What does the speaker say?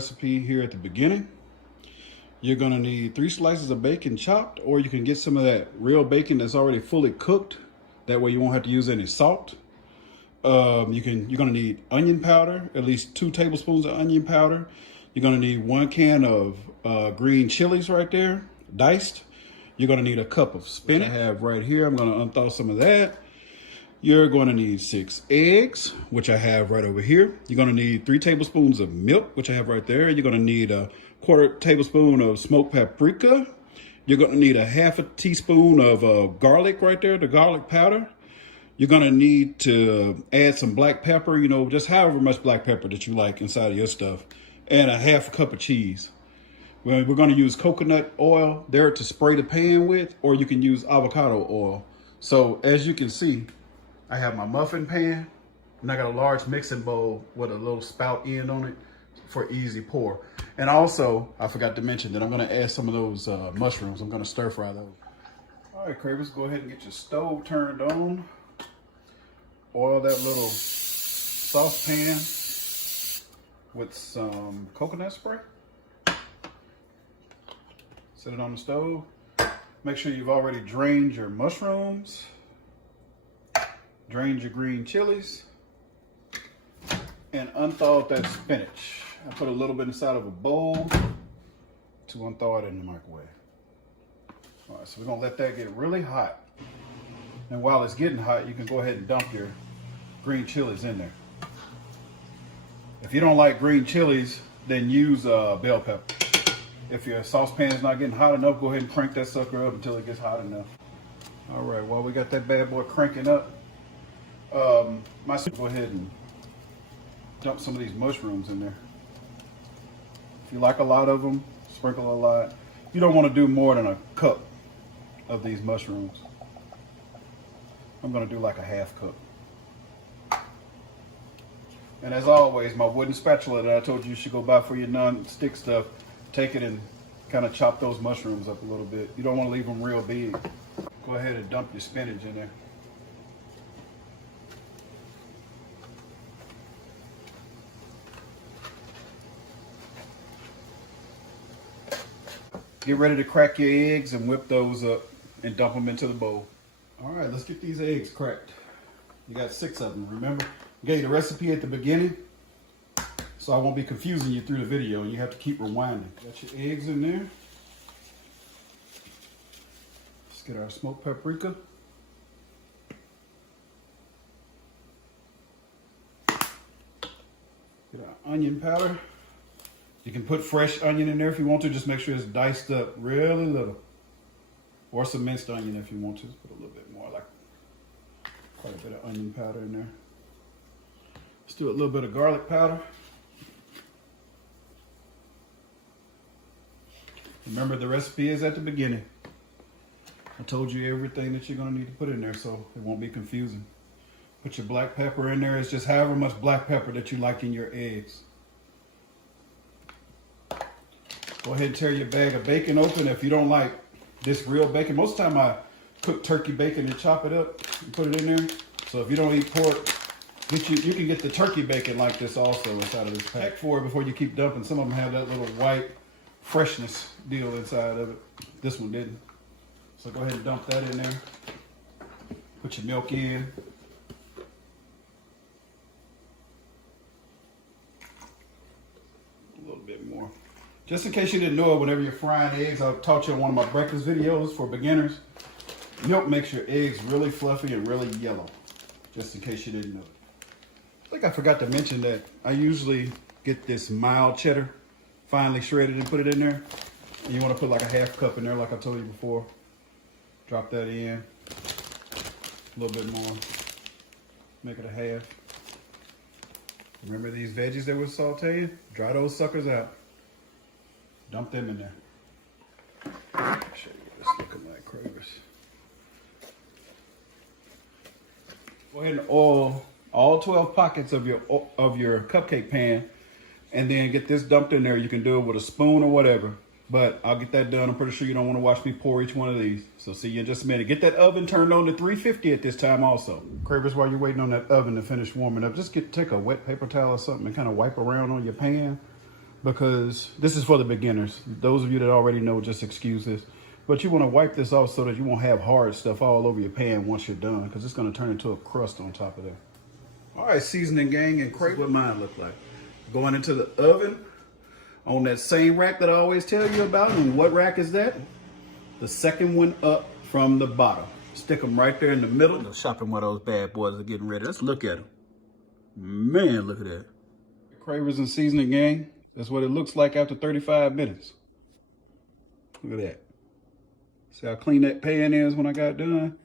recipe here at the beginning. You're gonna need 3 slices of bacon chopped, or you can get some of that real bacon that's already fully cooked. That way you won't have to use any salt. You're gonna need onion powder, at least 2 tablespoons of onion powder. You're gonna need 1 can of green chilies right there, diced. You're gonna need a cup of spinach. I have right here. I'm gonna unthaw some of that. You're going to need 6 eggs, which I have right over here. You're going to need 3 tablespoons of milk, which I have right there. You're going to need a 1/4 tablespoon of smoked paprika. You're going to need a 1/2 teaspoon of garlic right there, the garlic powder. You're going to need to add some black pepper, you know, just however much black pepper that you like inside of your stuff, and a 1/2 cup of cheese. Well, we're going to use coconut oil there to spray the pan with, or you can use avocado oil. So as you can see, I have my muffin pan, and I got a large mixing bowl with a little spout end on it for easy pour. And also, I forgot to mention that I'm gonna add some of those mushrooms. I'm gonna stir fry those. All right, Cravers, go ahead and get your stove turned on. Oil that little saucepan with some coconut spray. Set it on the stove. Make sure you've already drained your mushrooms. Drained your green chilies, and unthawed that spinach. I put a little bit inside of a bowl to unthaw it in the microwave. All right, so we're gonna let that get really hot. And while it's getting hot, you can go ahead and dump your green chilies in there. If you don't like green chilies, then use bell pepper. If your saucepan is not getting hot enough, go ahead and crank that sucker up until it gets hot enough. All right, while we got that bad boy cranking up, go ahead and dump some of these mushrooms in there. If you like a lot of them, sprinkle a lot. You don't want to do more than a cup of these mushrooms. I'm going to do like a 1/2 cup. And as always, my wooden spatula that I told you should go buy for your non-stick stuff, take it and kind of chop those mushrooms up a little bit. You don't want to leave them real big. Go ahead and dump your spinach in there. Get ready to crack your eggs and whip those up and dump them into the bowl. All right, let's get these eggs cracked. You got 6 of them, remember? I gave you the recipe at the beginning, so I won't be confusing you through the video, and you have to keep rewinding. Got your eggs in there. Let's get our smoked paprika. Get our onion powder. You can put fresh onion in there if you want to. Just make sure it's diced up really little. Or some minced onion if you want to. Just put a little bit more, like quite a bit of onion powder in there. Let's do a little bit of garlic powder. Remember, the recipe is at the beginning. I told you everything that you're going to need to put in there, so it won't be confusing. Put your black pepper in there. It's just however much black pepper that you like in your eggs. Go ahead and tear your bag of bacon open if you don't like this real bacon. Most of the time I cook turkey bacon and chop it up and put it in there. So if you don't eat pork, you can get the turkey bacon like this also inside of this pack. Check for it before you keep dumping. Some of them have that little white freshness deal inside of it. This one didn't. So go ahead and dump that in there. Put your milk in. A little bit more. Just in case you didn't know it, whenever you're frying eggs, I taught you in one of my breakfast videos for beginners. Milk makes your eggs really fluffy and really yellow. Just in case you didn't know it. I think I forgot to mention that I usually get this mild cheddar, finely shredded, and put it in there. And you want to put like a 1/2 cup in there, like I told you before. Drop that in. A little bit more. Make it a 1/2. Remember these veggies that we're sauteing? Dry those suckers out. Dump them in there. Make sure you get this looking like Kroger's. Go ahead and oil all 12 pockets of your cupcake pan, and then get this dumped in there. You can do it with a spoon or whatever, but I'll get that done. I'm pretty sure you don't want to watch me pour each one of these. So see you in just a minute. Get that oven turned on to 350 at this time also. Cravers, while you're waiting on that oven to finish warming up, just take a wet paper towel or something and kind of wipe around on your pan because this is for the beginners. Those of you that already know, just excuse this. But you want to wipe this off so that you won't have hard stuff all over your pan once you're done, because it's going to turn into a crust on top of that. All right, seasoning gang and crate, what mine look like. Going into the oven on that same rack that I always tell you about. And what rack is that? The second one up from the bottom. Stick them right there in the middle. Shopping while those bad boys are getting ready. Let's look at them. Man, look at that. Cravers and seasoning gang. That's what it looks like after 35 minutes. Look at that. See how clean that pan is when I got done?